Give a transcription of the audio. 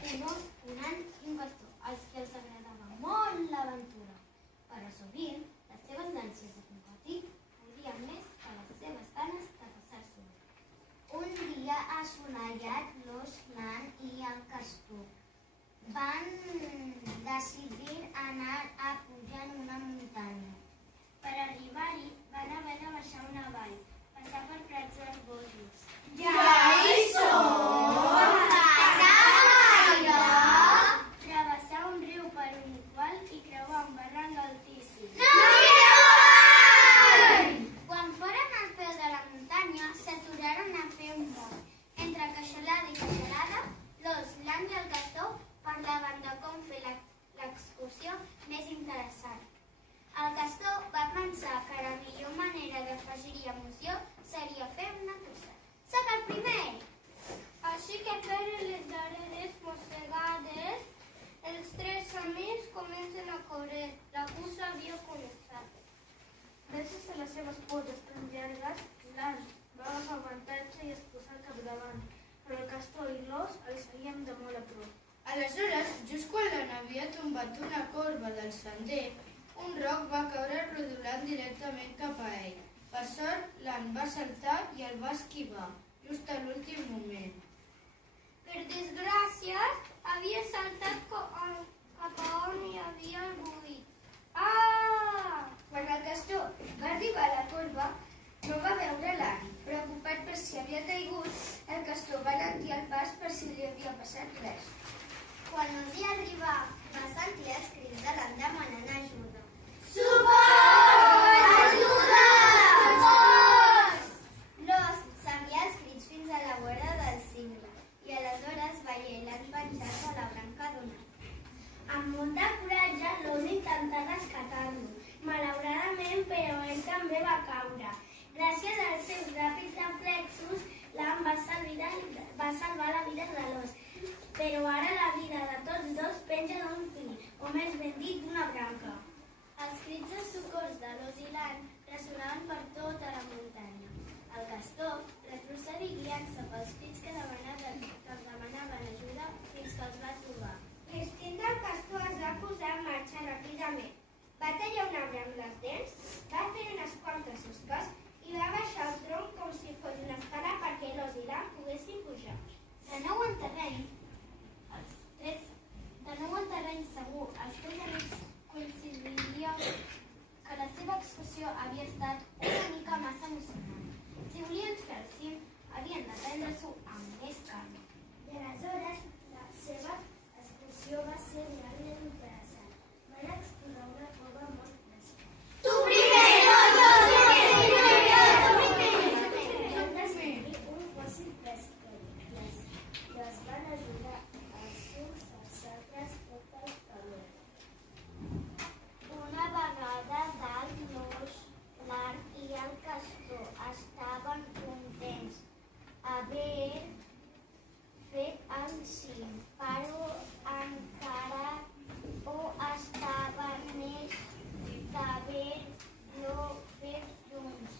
un os, un ant i un castor, als que els agradava molt l'aventura, però sovint les seves ànsies de competir podien més que les seves ganes de passar-s'ho bé. Un dia assolellat, l'os, l'ant i el castor van decidir anar a pujar en una muntanya. Per arribar-hi van haver de baixar una vall, passar per prats herbosos. Ja hi som! Travessar un riu per un qual i creuar un barranc altíssim. Quan foren al peu de la muntanya, s'aturaren a fer un mot. Entre queixolada i queixolada, l'os, l'ant i el castor parlaven de com fer l'excursió més interessant. El castor va pensar que la millor manera d'afegir-hi emoció seria fer una cursa. Soc el primer! Així que feren les darreres mossegades, els tres amics comencen a córrer. La cursa havia començat. Gràcies a les seves potes tan llargues, l'ant va agafar avantatge i es posà al capdavant, però el castor i l'os el seguien de molt a prop. Aleshores, just quan l'ant havia tombat una corba del sender, un roc va caure rodolant directament cap a ell. Per sort, l'ant va saltar i el va esquivar, just a l'últim moment. Per desgràcia, havia saltat cap a on hi havia el buit. Ah! Quan el castor va arribar a la corba, no va veure l'ant. Preocupat per si havia caigut, el castor va alentir el pas per si li havia passat res. Quan l'os hi arribà, va sentir els crits de l'ant demanant ajuda. Socors! Ajuda! Socors! L'os sabia els crits fins a la vora del cingle i aleshores veié l'ant penjat a la branca d'un arbre. Amb molt de coratge, l'os intentà rescatar-lo. Malauradament, però ell també va caure. Gràcies als seus ràpids reflexos, l'ant va salvar la vida de l'os. Però ara la vida de tots dos penja d'un fil, o més ben dit, d'una branca. Els crits de socors de l'os i l'ant ressonaven per tota la muntanya. El castor retrocedir guiant-se pels crits que els demanaven ajuda fins que els va trobar. L'instint del castor es va posar en marxa ràpidament. Va tallar un arbre amb les dents, va fer unes quantes osques i va baixar el tronc com si fos una escala perquè l'os i l'ant poguessin pujar. De nou en terreny segur, els tres amics coincidiria que la seva excursió havia estat una mica massa emocionant. Si volien fer el cim, havien de prendre-s'ho amb més calma. I aleshores la seva excursió va ser realment interessant. Van explorar una cova molt fresca. Tu primero, yo primero. Van descobrir un fòssil pesquer i els van ajudar als uns als altres tot el camí. Una vegada dalt, l'os, l'ant i el castor estaven contents haver fet el cim, però encara ho estaven més d'haver-lo fet junts.